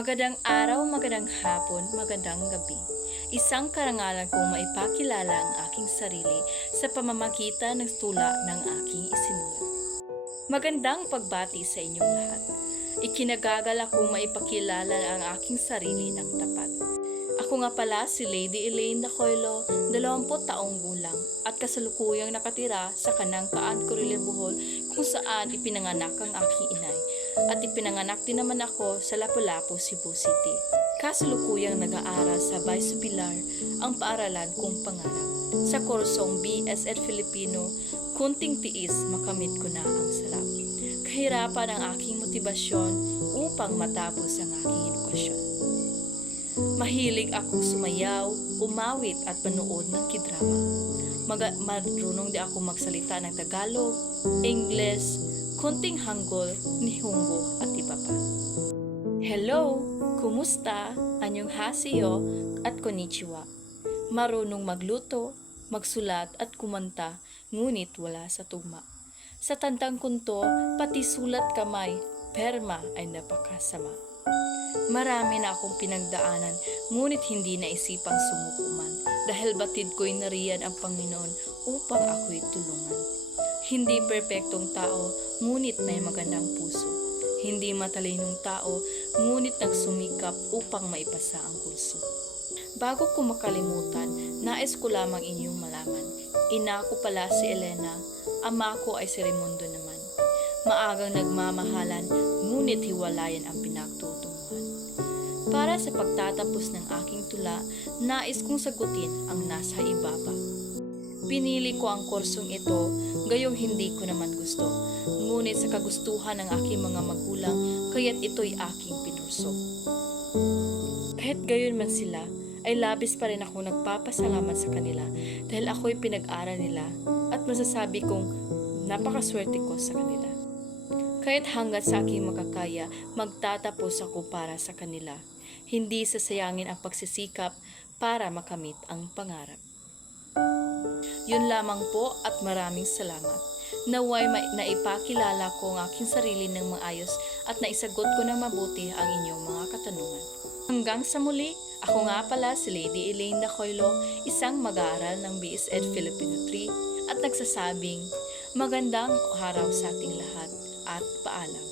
Magandang araw, magandang hapon, magandang gabi. Isang karangalan kong maipakilala ang aking sarili sa pamamagitan ng tula ng aking isinulat. Magandang pagbati sa inyong lahat. Ikinagagala kong maipakilala ang aking sarili ng tapat. Ako nga pala si Lady Elaine Dacoilo, 20 taong gulang at kasalukuyang nakatira sa Kanangkaan, Corile, Bohol kung saan ipinanganak ang aking inay at ipinanganak din naman ako sa Lapu-Lapu, Cebu City. Kasalukuyang nag-aaral sa Vice Pilar, ang paaralan kong pangarap. Sa kursong BS at Filipino, kunting tiis makamit ko na ang sarap. Kahirapan ang aking motibasyon upang matapos ang aking edukasyon. Mahilig akong sumayaw, umawit at manood ng kidrama. Marunong di ako magsalita ng Tagalog, English, konting Hangul, Nihongo at iba pa. Hello! Kumusta? Anyong hasiyo at konnichiwa. Marunong magluto, magsulat at kumanta, ngunit wala sa tugma. Sa tandang kunto, pati sulat kamay, perma ay napakasama. Marami na akong pinagdaanan, ngunit hindi naisipang sumukuman dahil batid ko'y nariyan ang Panginoon upang ako'y tulungan. Hindi perpektong tao, ngunit may magandang puso. Hindi matalinong tao, ngunit nagsumikap upang maipasa ang kurso. Bago ko makalimutan, nais ko lamang inyong malaman. Ina ko pala si Elena, ama ko ay si Raimundo naman. Maagang nagmamahalan, ngunit hiwalayan ang pinagtutunguhan. Para sa pagtatapos ng aking tula, nais kong sagutin ang nasa ibaba. Pinili ko ang kursong ito, gayong hindi ko naman gusto. Ngunit sa kagustuhan ng aking mga magulang, kaya't ito'y aking pinurso. Kahit gayon man sila, ay labis pa rin ako nagpapasalamat sa kanila dahil ako'y pinag-aral nila at masasabi kong napakaswerte ko sa kanila. Kahit hanggat sa aking makakaya, magtatapos ako para sa kanila. Hindi sasayangin ang pagsisikap para makamit ang pangarap. Yun lamang po at maraming salamat. Naway naipakilala ko ang aking sarili ng maayos at naisagot ko na mabuti ang inyong mga katanungan. Hanggang sa muli, ako nga pala si Lady Elaine Dacoilo, isang mag-aaral ng BS Ed Filipino 3 at nagsasabing magandang araw sa ating lahat at paalam.